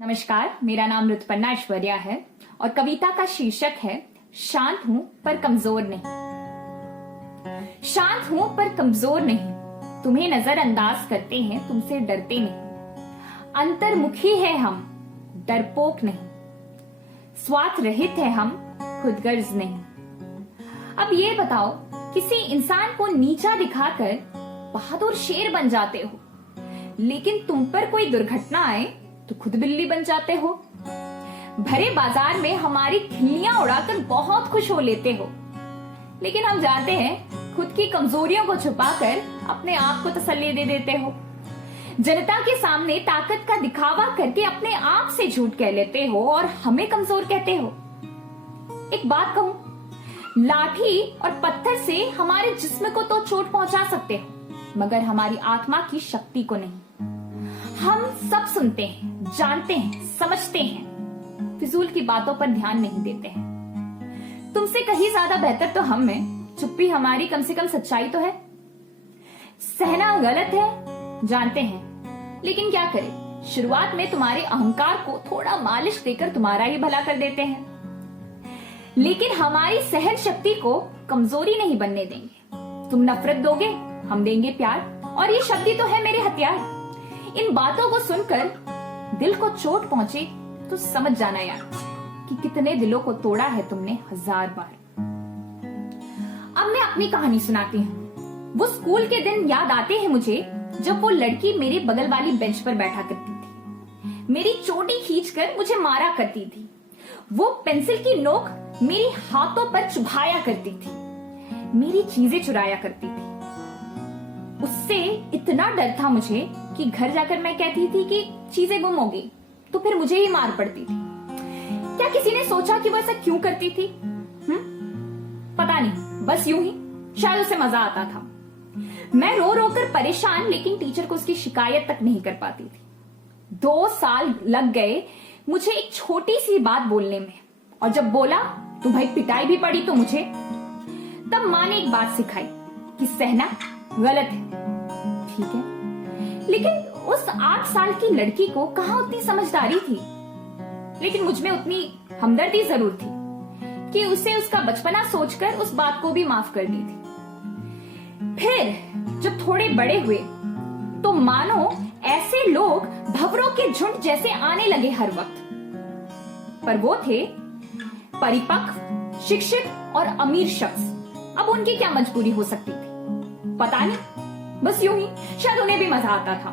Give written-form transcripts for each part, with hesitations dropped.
नमस्कार, मेरा नाम ऋतुपर्णा ऐश्वर्या है और कविता का शीर्षक है शांत हूं पर कमजोर नहीं। शांत हूं पर कमजोर नहीं, तुम्हें नजरअंदाज करते हैं, तुमसे डरते नहीं। अंतर्मुखी है हम, डरपोक नहीं। स्वार्थ रहित है हम, खुदगर्ज नहीं। अब ये बताओ, किसी इंसान को नीचा दिखाकर बहादुर शेर बन जाते हो, लेकिन तुम पर कोई दुर्घटना आए तो खुद बिल्ली बन जाते हो। भरे बाजार में हमारी खिल्लियां उड़ाकर बहुत खुश हो लेते हो, लेकिन हम जानते हैं खुद की कमजोरियों को छुपाकर अपने आप को तसल्ली दे देते हो। जनता के सामने ताकत का दिखावा करके अपने आप से झूठ कह लेते हो और हमें कमजोर कहते हो। एक बात कहूं, लाठी और पत्थर से हमारे जिस्म को तो चोट पहुंचा सकते हो, मगर हमारी आत्मा की शक्ति को नहीं। हम सब सुनते हैं, जानते हैं, समझते हैं, फिजूल की बातों पर ध्यान नहीं देते हैं। तुमसे कहीं ज्यादा बेहतर तो हम में चुप्पी हमारी कम से कम सच्चाई तो है। सहना गलत है, जानते हैं, लेकिन क्या करें, शुरुआत में तुम्हारे अहंकार को थोड़ा मालिश देकर तुम्हारा ही भला कर देते हैं। लेकिन हमारी सहन शक्ति को कमजोरी नहीं बनने देंगे। तुम नफरत दोगे, हम देंगे प्यार, और ये शब्द ही तो है मेरे हथियार। इन बातों को सुनकर दिल को चोट पहुंचे तो समझ जाना यार कि कितने दिलों को तोड़ा है तुमने 1000 बार। अब मैं अपनी कहानी सुनाती हूँ। वो स्कूल के दिन याद आते हैं मुझे, जब वो लड़की मेरे बगल वाली बेंच पर बैठा करती थी, मेरी चोटी खींचकर मुझे मारा करती थी, वो पेंसिल की नोक मेरी हाथों पर चुभाया करती थी, मेरी चीजें चुराया करती थी। उससे इतना डर था मुझे कि घर जाकर मैं कहती थी कि चीजें गुम हो गई तो फिर मुझे ही मार पड़ती थी। क्या किसी ने सोचा कि वो ऐसा क्यों करती थी? पता नहीं, बस यूं ही, शायद उसे मजा आता था। मैं रो रो कर परेशान, लेकिन टीचर को उसकी शिकायत तक नहीं कर पाती थी। 2 साल लग गए मुझे एक छोटी सी बात बोलने में, और जब बोला तो भाई पिटाई भी पड़ी तो मुझे। तब माँ ने एक बात सिखाई कि सहना गलत है, ठीक है, लेकिन उस 8 साल की लड़की को कहां उतनी समझदारी थी। लेकिन मुझमें उतनी हमदर्दी जरूर थी कि उसे उसका बचपना सोचकर उस बात को भी माफ कर दी थी। फिर जब थोड़े बड़े हुए तो मानो ऐसे लोग भंवरों के झुंड जैसे आने लगे हर वक्त, पर वो थे परिपक्व, शिक्षित और अमीर शख्स। अब उनकी क्या मजबूरी हो सकती थी, पता नहीं, बस यूं ही, शायद उन्हें भी मजा आता था।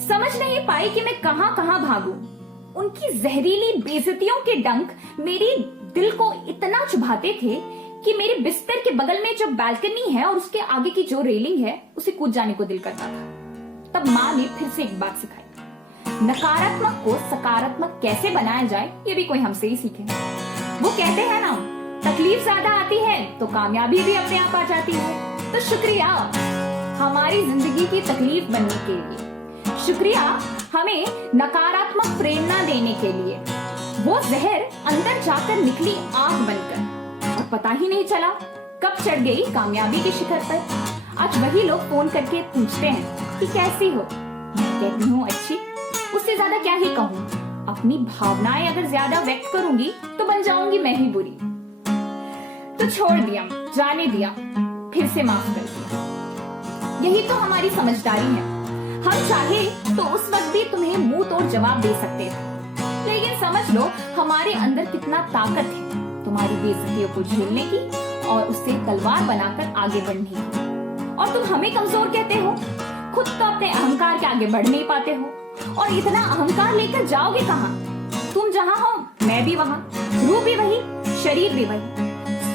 समझ नहीं पाई कि मैं कहां कहां भागूं। उनकी जहरीली बेइज्जतियों के डंक मेरी दिल को इतना चुभाते थे कि मेरे बिस्तर के बगल में जो बालकनी है और उसके आगे की जो रेलिंग है, उसे कूद जाने को दिल करता था। तब माँ ने फिर से एक बात सिखाई, नकारात्मक को सकारात्मक कैसे बनाया जाए, ये भी कोई हमसे ही सीखे। वो कहते हैं ना, तकलीफ ज्यादा आती है तो कामयाबी भी अपने आप आ जाती है। तो शुक्रिया हमारी जिंदगी की तकलीफ बनने के लिए, शुक्रिया हमें नकारात्मक प्रेरणा देने के लिए। वो जहर अंदर जाकर निकली आग बनकर, और पता ही नहीं चला कब चढ़ गई कामयाबी के शिखर पर। आज वही लोग फोन करके पूछते हैं कि कैसी हो, मैं कहती हूँ अच्छी, उससे ज्यादा क्या ही कहूँ। अपनी भावनाएं अगर ज्यादा व्यक्त करूंगी तो बन जाऊंगी मैं ही बुरी। तो छोड़ दिया, जाने दिया, फिर से माफ कर दिया। यही तो हमारी समझदारी है। हम चाहे तो उस वक्त भी तुम्हें मुंह तोड़ जवाब दे सकते थे, लेकिन समझ लो हमारे अंदर कितना ताकत है तुम्हारी बेइज्जतियों को झेलने की और उससे तलवार बनाकर आगे बढ़ने की। और तुम हमें कमजोर कहते हो, खुद तो अपने अहंकार के आगे बढ़ नहीं पाते हो, और इतना अहंकार लेकर जाओगे कहाँ? तुम जहाँ हो मैं भी वहाँ, रूह भी वही, शरीर भी वही।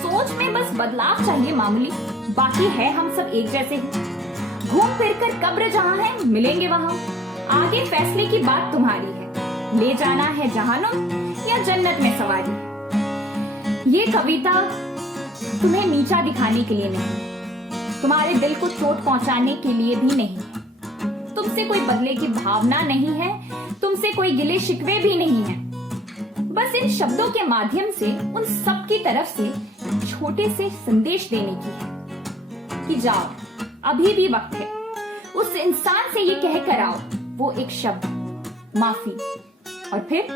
सोच में बस बदलाव चाहिए मामूली, बाकी है हम सब एक जैसे ही। घूम फिर कर कब्र जहाँ है मिलेंगे वहाँ। आगे फैसले की बात तुम्हारी है, ले जाना है जहानुम या जन्नत में सवारी। ये कविता तुम्हें नीचा दिखाने के लिए नहीं, तुम्हारे दिल को चोट पहुंचाने के लिए भी नहीं है। तुमसे कोई बदले की भावना नहीं है, तुमसे कोई गिले शिकवे भी नहीं है। बस इन शब्दों के माध्यम से उन सब की तरफ से छोटे से संदेश देने की है कि जाओ, अभी भी वक्त है। उस इंसान से ये कहकर आओ वो एक शब्द, माफी, और फिर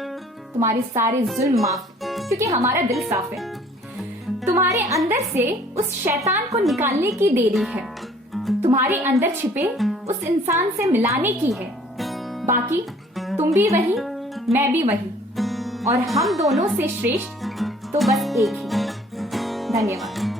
तुम्हारे सारे जुल्म माफ, क्योंकि हमारा दिल साफ है। तुम्हारे अंदर से उस शैतान को निकालने की देरी है, तुम्हारे अंदर छिपे उस इंसान से मिलाने की है। बाकी तुम भी वही, मैं भी वही, और हम दोनों से श्रेष्ठ तो बस एक ही। धन्यवाद।